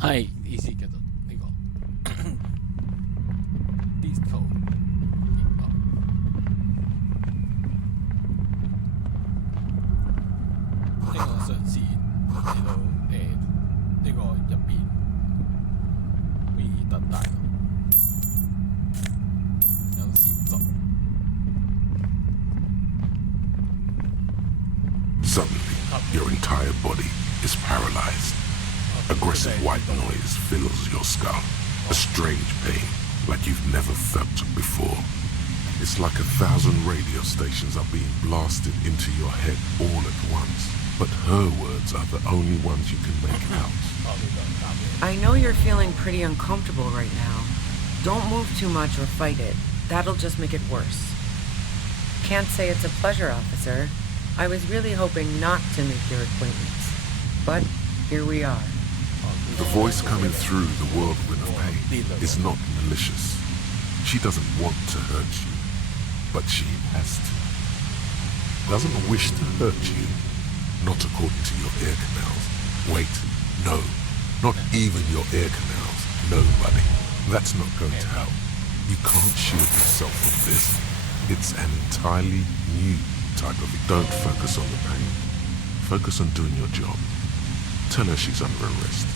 係意思叫做呢個 Disco 呢個上次睇到呢個入邊威爾特大有線索。Suddenly, your entire body is paralyzed. Aggressive white noise fills your skull. A strange pain, like you've never felt before. It's like 1,000 radio stations are being blasted into your head all at once. But her words are the only ones you can make out. I know you're feeling pretty uncomfortable right now. Don't move too much or fight it. That'll just make it worse. Can't say it's a pleasure, officer. I was really hoping not to make your acquaintance. But here we are. The voice coming through the whirlwind of pain is not malicious. She doesn't want to hurt you, but she has to. Doesn't wish to hurt you, not according to your ear canals. Wait, no, not even your ear canals. No, buddy, that's not going to help. You can't shield yourself from this. It's an entirely new type of it. Don't focus on the pain. Focus on doing your job. Tell her she's under arrest.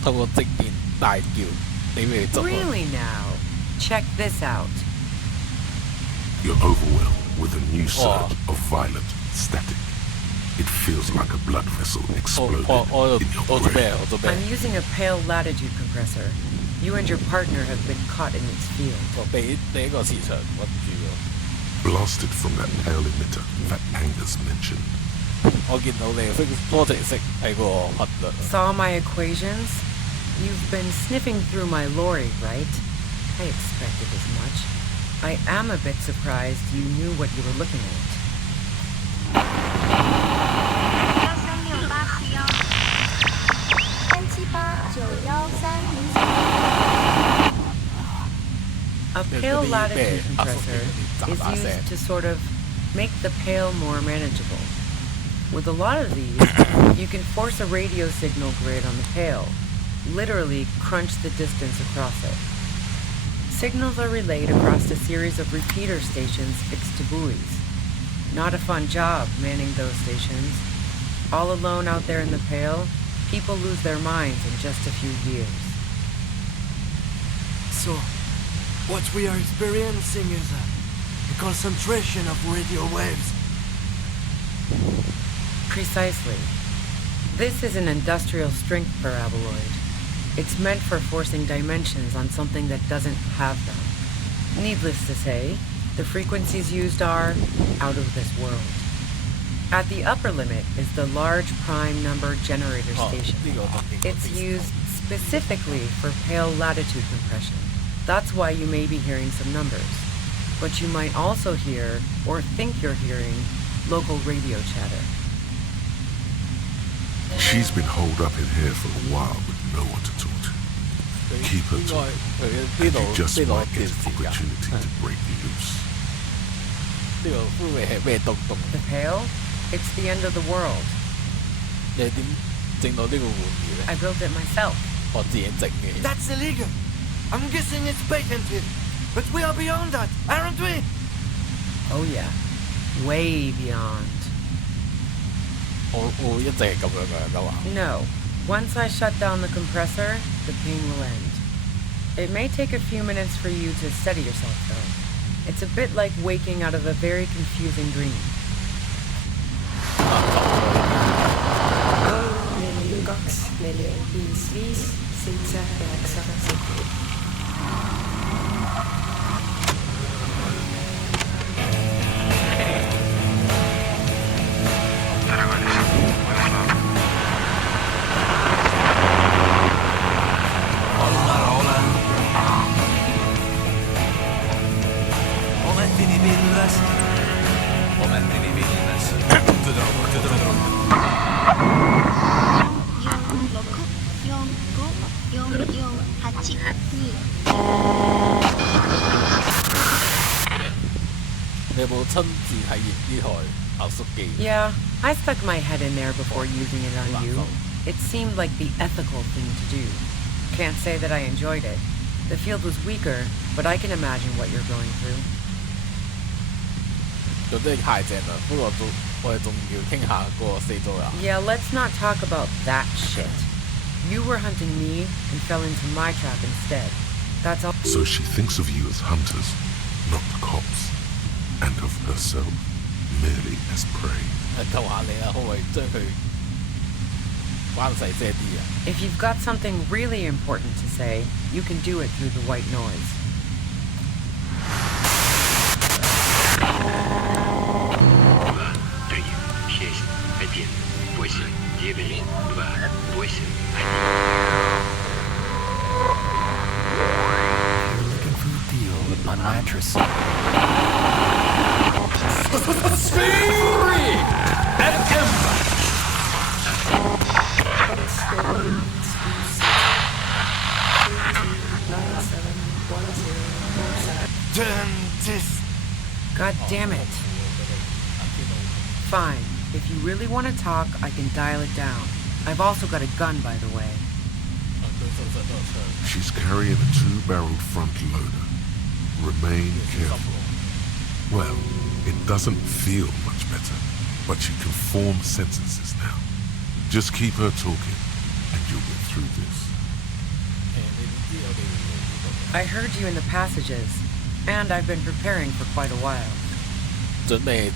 透過直面大叫，你俾佢執。Really now? Check this out. You're overwhelmed with a new surge of violent static. It feels like a blood vessel exploded in your brain. I'm using a pale latitude compressor. You and your partner have been caught in its field. 俾你一個磁場屈住咗。Blasted from that pale emitter that Angus mentioned. 我見到你方程式係個核律。Saw my equations? You've been sniffing through my lorry, right? I expected as much. I am a bit surprised you knew what you were looking at. A pale latitude compressor is used to sort of make the pale more manageable. With a lot of these, you can force a radio signal grid on the pale, literally crunch the distance across it. Signals are relayed across a series of repeater stations fixed to buoys. Not a fun job manning those stations. All alone out there in the pale, people lose their minds in just a few years. So, what we are experiencing is a concentration of radio waves. Precisely. This is an industrial strength paraboloid. It's meant for forcing dimensions on something that doesn't have them. Needless to say, the frequencies used are out of this world. At the upper limit is the large prime number generator station. It's used specifically for pale latitude compression. That's why you may be hearing some numbers. But you might also hear, or think you're hearing, local radio chatter. She's been holed up in here for a while with no one to talk to. Keep her talking, and you just might get an opportunity to break loose. The pale? It's the end of the world. I built it myself. That's illegal. I'm guessing it's patented. But we are beyond that, aren't we? Oh yeah. Way beyond. No. Once I shut down the compressor, the pain will end. It may take a few minutes for you to steady yourself, though. It's a bit like waking out of a very confusing dream. Yeah, I stuck my head in there before using it on you. It seemed like the ethical thing to do. Can't say that I enjoyed it. The field was weaker, but I can imagine what you're going through. 咁真係太正啦！不過我哋仲要傾下嗰個四座人。Yeah, let's not talk about that shit. You were hunting me and fell into my trap instead. That's all. So she thinks of you as hunters, not the cops, and of herself merely as prey. 求下你啦，可唔可以將佢關細些啲啊？ If you've got something really important to say, you can do it through the white noise. You're looking for a deal with my mattress. Turn this. God damn it. Fine. If you really want to talk, I can dial it down. I've also got a gun, by the way. She's carrying a 2-barreled front loader. Remain careful. Well, it doesn't feel much better, but you can form sentences now. Just keep her talking, and you'll get through this. I heard you in the passages, and I've been preparing for quite a while. 準備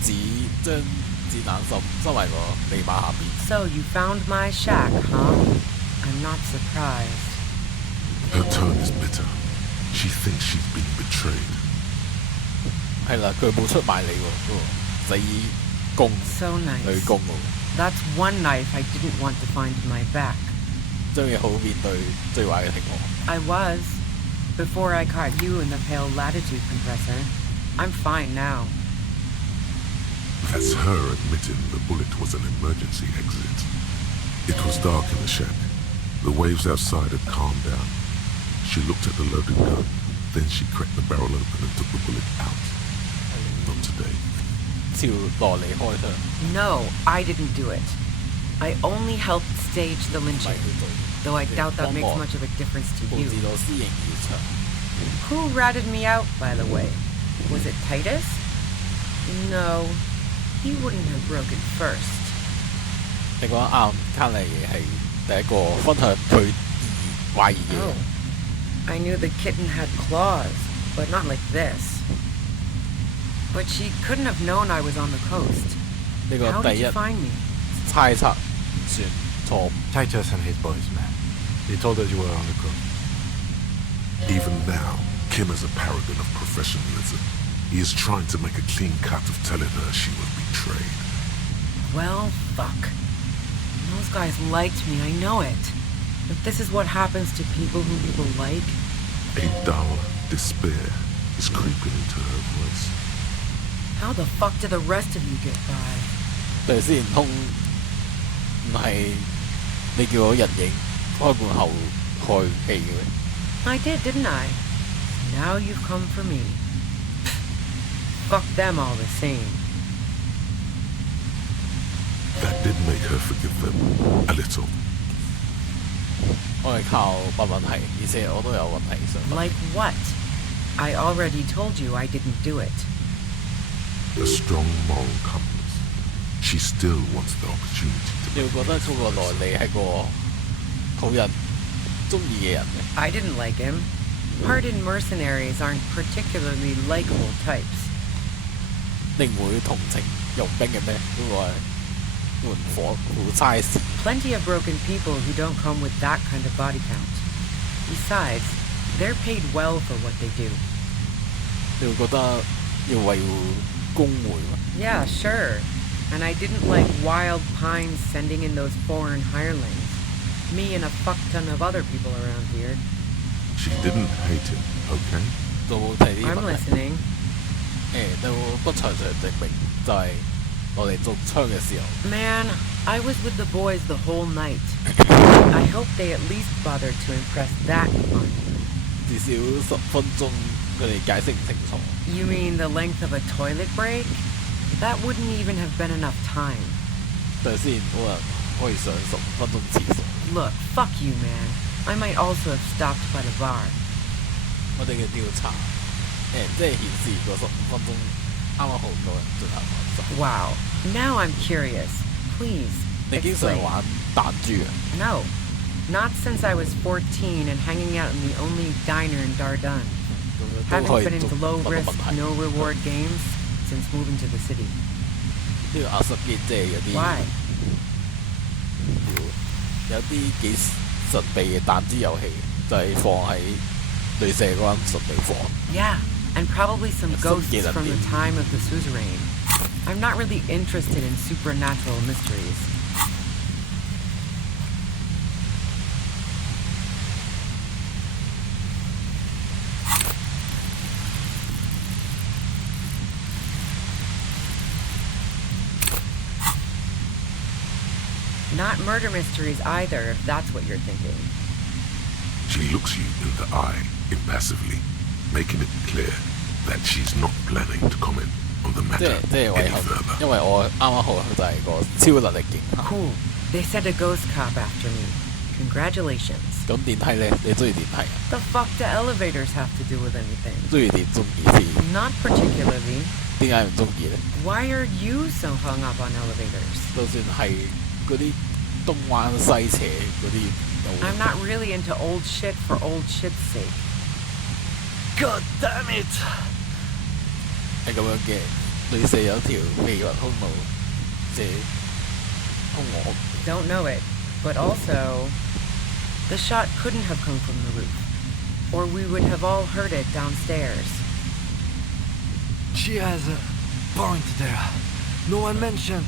將子彈收埋個地馬下邊。 So you found my shack, huh? I'm not surprised. Her tone is bitter. She thinks she's been betrayed. 係啦，佢冇出賣你喎，嗰個死公 So 女 nice. 公喎， That's one knife I didn't want to find in my back. 將要好面對最壞嘅情況。 I was. Before I caught you in the pale latitude compressor. I'm fine now. That's her admitting the bullet was an emergency exit. It was dark in the shack. The waves outside had calmed down. She looked at the loaded gun, then she cracked the barrel open and took the bullet out. Not today. 朝羅離開佢， No, I didn't do it. I only helped stage the 唔係 lynching, 佢做。 though I doubt that makes 幫忙 much of a difference to 佈 you. 置到私營現場。 Who ratted me out, by the way? Was it Titus? No, he wouldn't have broken first. 你講得啱，卡尼係第一個分享佢懷疑嘅嘢。 Oh, I knew the kitten had claws, but not like this. But she couldn't have known I was on the coast. 呢個 How 第 did 一 you find me? 猜測唔算錯誤。 Titus and his boys, man. They told us you were on the coast. Even now, Kim is a paragon of professionalism. He is trying to make a clean cut of telling her she was betrayed. Well, fuck. Those guys liked me, I know it. If this is what happens to people who people like, A dull despair is creeping into her voice. how the fuck do the rest of you get by? 對先唔通唔係你叫我人影開罐後開戲嘅咩？ I did, didn't I? Now you've come for me. Fuck them all the same. That did make her forgive them a little. 我係靠問問題，而且我都有問題想問。 Like what? I already told you I didn't do it. A strong moral compass. She still wants the opportunity to 你會覺得嗰個萊利係個好人中意嘅人咩？ I didn't like him. Hardened mercenaries aren't particularly likable types. 你唔會同情傭兵嘅咩？嗰個係換火苦差事。 Plenty of broken people who don't come with that kind of body count. Besides, they're paid well for what they do. 你會覺得要維護公會嗎？ Yeah, sure. And I didn't like Wild Pines sending in those foreign hirelings. Me and a fuck ton of other people around here. She didn't hate him, okay? 做冇睇啲 I'm 問題。 listening. 都不在場證明，就係我哋做槍嘅時候， Man, I was with the boys the whole night. I hope they at least bothered to impress that one. 至少10分鐘佢哋解釋唔清楚。 You mean the length of a toilet break? That wouldn't even have been enough time. 對先，可能好可以上15分鐘廁所。 Look, fuck you, man. I might also have stopped by the bar. 我哋嘅調查即係顯示個15分鐘啱啱好多人進行學習。 Wow. Now I'm curious. Please 你經常 explain. 玩彈珠啊？ No. Not since I was 14 and hanging out in the only diner in Dardenne. 咁樣都 Haven't 可以 been 做 into 問到 low-risk, 問題。 no-reward games since moving to the city. 呢個壓縮機即係有啲 Why? 有啲幾神秘嘅彈珠遊戲，就係放喺旅社嗰間神秘房。 Yeah, and probably some It's ghosts okay, from the Andy. time of the suzerain. I'm not really interested in supernatural mysteries. Not murder mysteries either, if that's what you're thinking. She looks you in the eye impassively, making it clear that she's not planning to comment on the 即 matter 係遺 any 憾， further. 因為我啱啱好就係個超能力警探。 Cool. They sent a ghost cop after me. Congratulations. 咁電梯咧，你中意電梯啊？ The fuck do elevators have to do with anything? 中意定中意先？ Not particularly. 點解唔中意咧？ Why are you so hung up on elevators? 就算係嗰啲東灣西斜嗰啲有 I'm not really into old shit for old shit's sake. God damn it! 係咁樣嘅。旅社有條秘密通路，即係通我 Don't know it. But also, the shot couldn't have come from the roof. Or we would have all heard it downstairs. She has a point there. No one mentioned.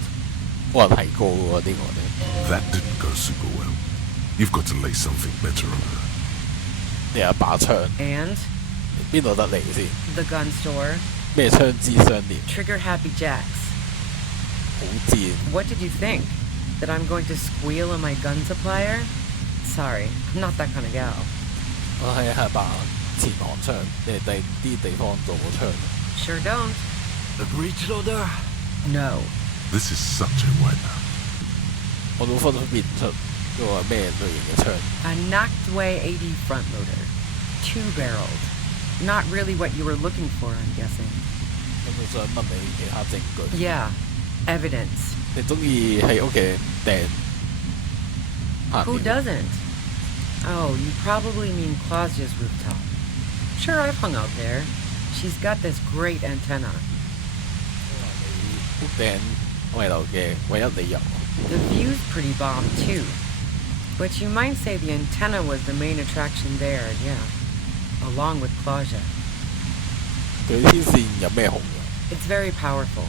冇人提過喎呢個咧。 That didn't go super well. You've got to lay something better on her. 你有一把槍， And 邊度得嚟先？ the gun store, 咩槍支相連？ Trigger Happy Jacks. 好賤！ What did you think? That I'm going to squeal on my gun supplier? Sorry, I'm not that kind of gal. 我係把前行槍，你係第啲地方做過槍。 Sure don't. A breech loader? No. This is such a wipeout. 我都分辨唔出嗰個係咩類型嘅槍。 A Noctway 80 front loader. Two-barreled. Not really what you were looking for, I'm guessing. 咁我想問你其他證據。 Yeah. Evidence. 你中意喺屋企掟閒 Who 料？ doesn't? Oh, you probably mean Claudia's rooftop. Sure, I've hung out there. She's got this great antenna. 屋頂圍樓嘅唯一理由。 The view's pretty bomb, too. But you might say the antenna was the main attraction there, yeah. Along with Claudia. 佢天線有咩紅嘅？ It's very powerful.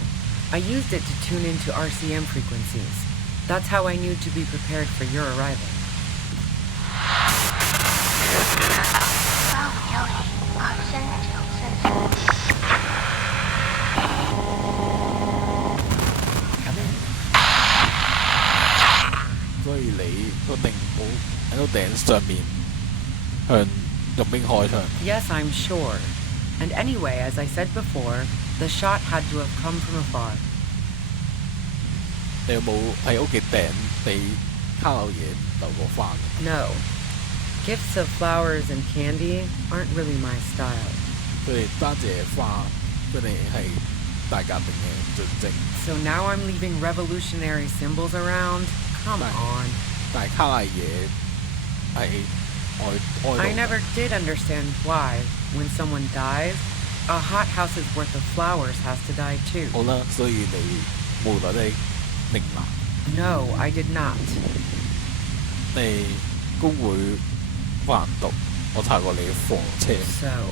I used it to tune into RCM frequencies. That's how I knew to be prepared for your arrival. 所以你個定冇喺個頂上面向傭兵開槍。 Yes, I'm sure. And anyway, as I said before, the shot had to have come from afar. 你有冇喺屋企頂俾卡漏嘢留過翻？ No. Gifts of flowers and candy aren't really my style. 佢哋單謝花，佢哋係大革命嘅象徵。 So now I'm leaving revolutionary symbols around? Come on. 但係卡賴嘢係愛 I never did understand why, when someone dies, a hothouse's worth of flowers has to die too. 好啦，所以你無論你明白， No, I did not. 你工會販毒，我查過你貨車。 So,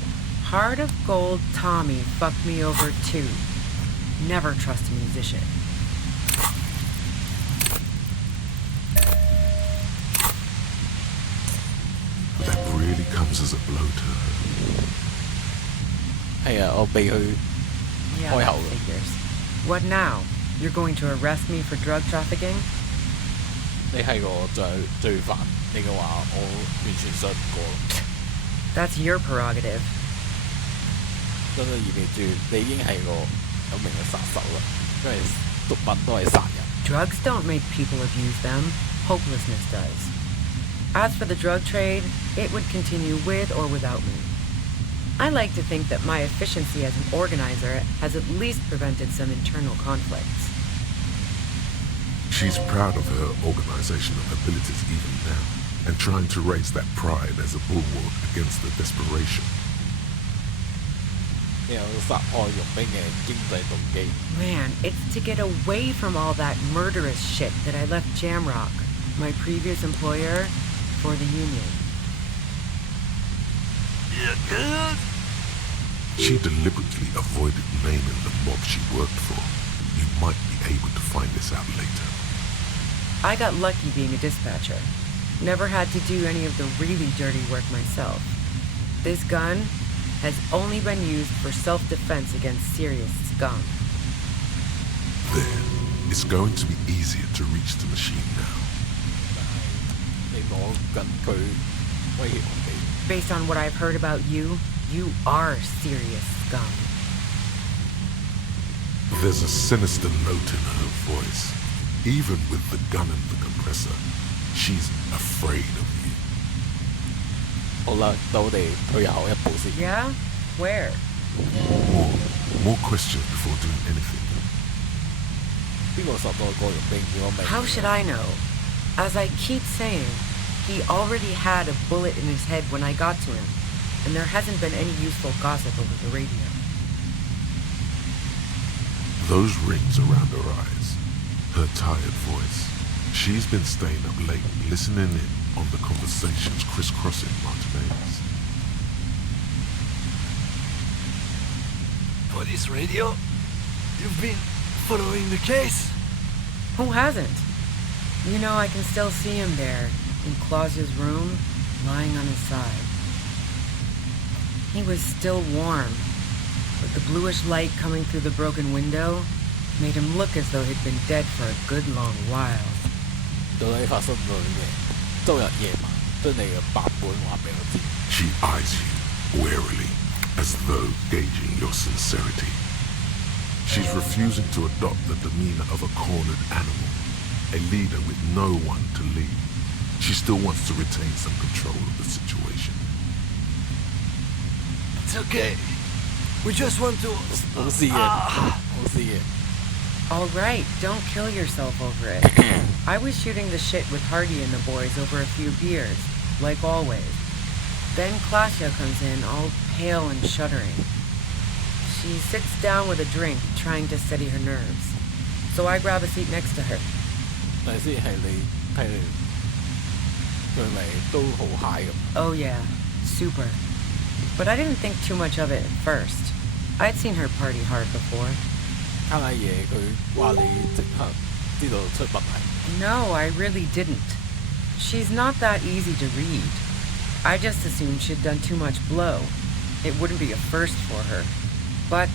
Heart of Gold Tommy fucked me over too. Never trust a musician. That really comes as a blow to her. 係啊，我俾佢 Yeah, Hoi that hậu. figures. What now? You're going to arrest me for drug trafficking? 你係個罪犯，你嘅話我完全信唔過。 That's your prerogative. 真係意味住你已經係個有名嘅殺手啦，因為毒品都係殺人。Drugs don't make people abuse them. Hopelessness does. As for the drug trade, it would continue with or without me. I like to think that my efficiency as an organizer has at least prevented some internal conflicts. She's proud of her organizational abilities even now, and trying to raise that pride as a bulwark against the desperation. Man, it's to get away from all that murderous shit that I left Jamrock, my previous employer, for the union. She deliberately avoided naming the mob she worked for. You might be able to find this out later. I got lucky being a dispatcher. Never had to do any of the really dirty work myself. This gun has only been used for self-defense against serious scum. There. It's going to be easier to reach the machine now. Based on what I've heard about you, you are serious scum. There's a sinister note in her voice. Even with the gun and the compressor, she's afraid of you. Yeah? Where? More questions before doing anything. How should I know? As I keep saying, he already had a bullet in his head when I got to him, and there hasn't been any useful gossip over the radio. Those rings around her eyes, her tired voice. She's been staying up late, listening in on the conversations crisscrossing Martinez. Police radio? You've been following the case? Who hasn't? You know, I can still see him there, in Claus's room, lying on his side. He was still warm, but the bluish light coming through the broken window made him look as though he'd been dead for a good long while. She eyes you warily, as though gauging your sincerity. She's refusing to adopt the demeanor of a cornered animal, a leader with no one to lead. She still wants to retain some control of the situation. It's okay. We just want to... All right, don't kill yourself over it. I was shooting the shit with Hardy and the boys over a few beers, like always. Then Klasha comes in, all pale and shuddering. She sits down with a drink, trying to steady her nerves. So I grab a seat next to her. Oh yeah, super. But I didn't think too much of it at first. I'd seen her party hard before. No, I really didn't. She's not that easy to read. I just assumed she'd done too much blow. It wouldn't be a first for her. But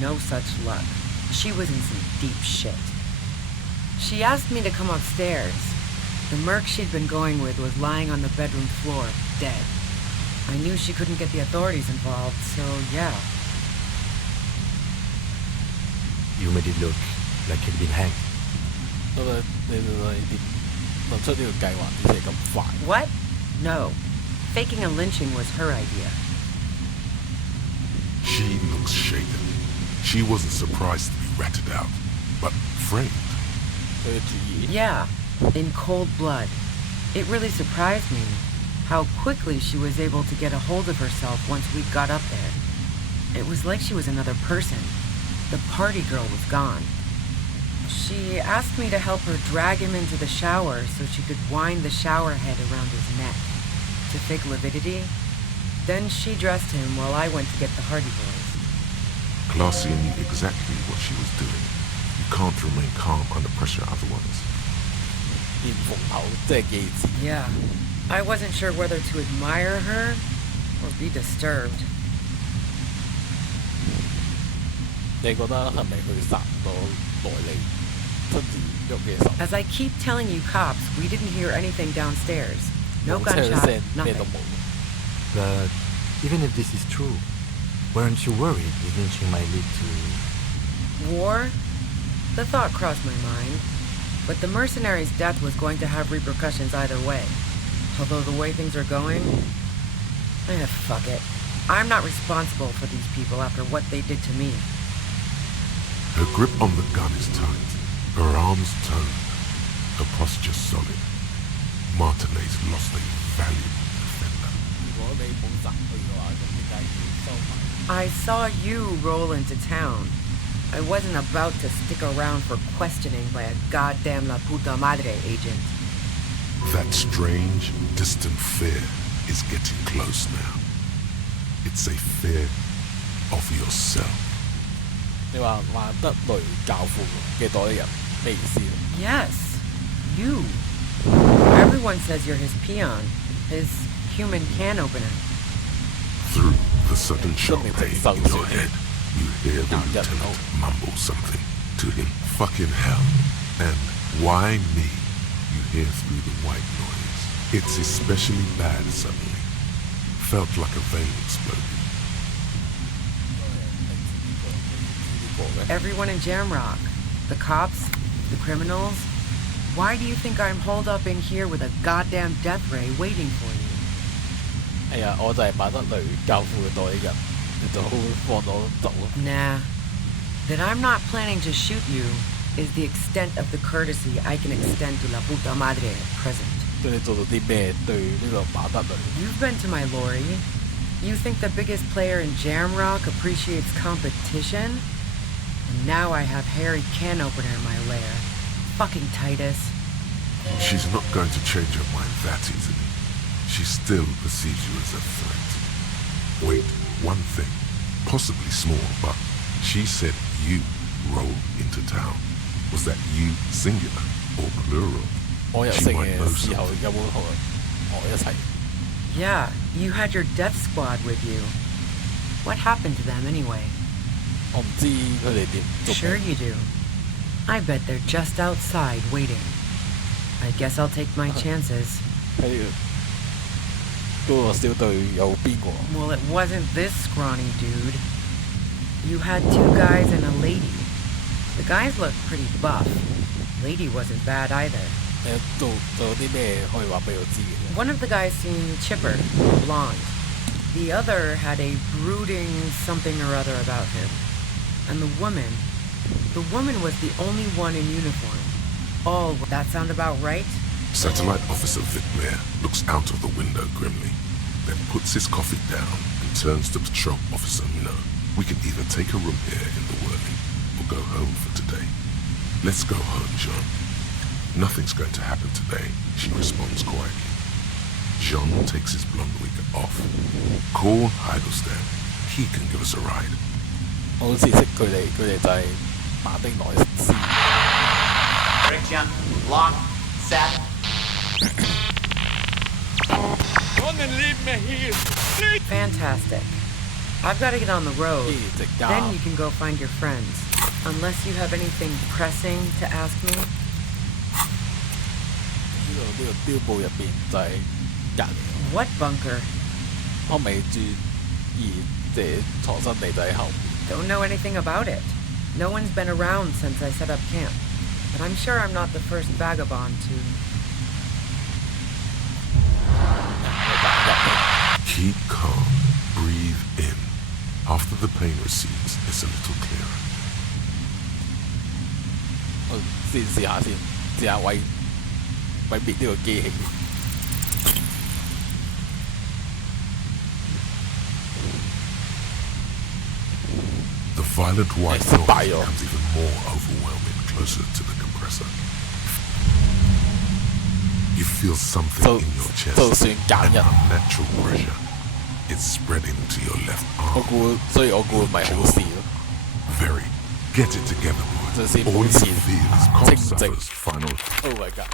no such luck. She was in some deep shit. She asked me to come upstairs. The merc she'd been going with was lying on the bedroom floor, dead. I knew she couldn't get the authorities involved, so yeah. You made it look like he'd been hanged. What? No. Faking a lynching was her idea. She looks shaken. She wasn't surprised to be ratted out, but framed. Yeah, in cold blood. It really surprised me how quickly she was able to get a hold of herself once we got up there. It was like she was another person. The party girl was gone. She asked me to help her drag him into the shower so she could wind the shower head around his neck to fake lividity. Then she dressed him while I went to get the Hardy Boys. Clausia knew exactly what she was doing. You can't remain calm under pressure otherwise. Yeah, I wasn't sure whether to admire her or be disturbed. As I keep telling you cops, we didn't hear anything downstairs. No gunshot, nothing. But even if this is true, weren't you worried the lynching might lead to... War? The thought crossed my mind. But the mercenary's death was going to have repercussions either way. Although the way things are going... fuck it. I'm not responsible for these people after what they did to me. Her grip on the gun is tight, her arms toned, her posture solid. Martinez lost a valuable defender. I saw you roll into town. I wasn't about to stick around for questioning by a goddamn La Puta Madre agent. That strange, distant fear is getting close now. It's a fear of yourself. 你話萬德雷教父嘅代理人咩意思？ Yes, you. Everyone says you're his peon, his human can opener. Through the sudden sharp pain in your head, you hear the lieutenant mumble something to him. Fucking hell. And why me? You hear through the white noise. It's especially bad suddenly. Felt like a vein exploded. Everyone in Jamrock, the cops, the criminals. Why do you think I'm holed up in here with a goddamn death ray waiting for you? 係啊，我就係萬德雷教父嘅代理人，你就好放我走咯。Nah. That I'm not planning to shoot you is the extent of the courtesy I can extend to La Puta Madre at present. 對你做到啲咩？對呢個馬德雷？ You've been to my lorry. You think the biggest player in Jamrock appreciates competition? And now I have Harry Can Opener in my lair. Fucking Titus. She's not going to change her mind that easily. She still perceives you as a threat. Wait, one thing, possibly small, but she said you rolled into town. Was that you singular or plural? 我入城嘅時候有冇同我一齊？ Yeah, you had your death squad with you. What happened to them anyway? 我唔知佢哋點做。 Sure you do. I bet they're just outside waiting. I guess I'll take my chances. 喺嗰個小隊有邊個？ Well, it wasn't this scrawny dude. You had two guys and a lady. The guys looked pretty buff. Lady wasn't bad either. 你做啲咩可以話俾我知嘅？ One of the guys seemed chipper, blonde. The other had a brooding something or other about him. And the woman was the only one in uniform. Oh, that sound about right? Satellite Officer Vic Mayer looks out of the window grimly, then puts his coffee down and turns to Patrol Officer Minot. We can either take a room here in the Whirling or go home for today. Let's go home, Jean. Nothing's going to happen today, she responds quietly. Jean takes his blonde wig off. Call Heidelstein. He can give us a ride. 我好似識佢哋就係馬丁萊斯。 Friction, lock, set. Don't leave me here. Fantastic. I've got to get on the road. 直交。 Then you can go find your friends. Unless you have anything pressing to ask me. 呢個碉堡入邊就係隔離。 What bunker? 我未住，而這藏身地就喺後面。 Don't know anything about it. No one's been around since I set up camp. But I'm sure I'm not the first vagabond to... Keep calm. Breathe in. After the pain recedes, it's a little clearer. 我先試下先，試下毀滅呢個機器。 The violent white It's noise bio. becomes even more overwhelming closer to the compressor. You feel something in your chest, 就算揀 an 人， unnatural pressure. It's spreading to your left 所以我估唔係好事咯。 Very. Get it together, boy. 就先 All 保 you 持 feel is 清靜。 Cold Suffer's final Oh my god！